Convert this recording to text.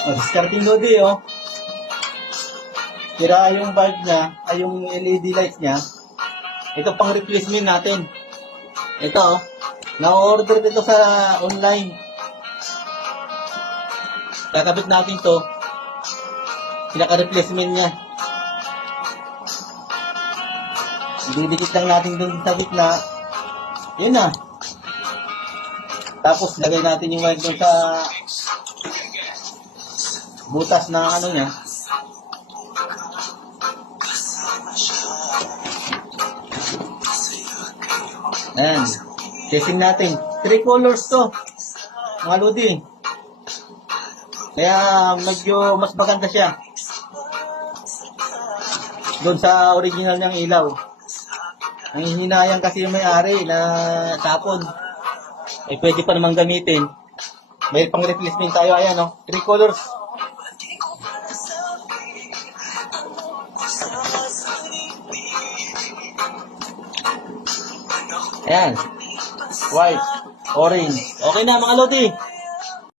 O, discarding Lodi, oh. Tira yung bulb niya, ay yung LED lights niya. Ito pang replacement natin. Ito, oh. Na-order dito sa online. Kakabit natin to. Pinaka-replacement niya. Didikit lang natin dun sa gitna. Yun na. Tapos, lagay natin yung wire dun sa butas na ano niya. Ayan. Testing natin. 3 colors to. Mga Lodi. Kaya medyo mas maganda siya. Doon sa original niyang ilaw. Ang hinayang kasi yung may-ari na tapon. Eh pwede pa namang gamitin. May pang replacement tayo. Ayan o. 3 colors. Ayan. White. Orange. Okay na mga Lodi.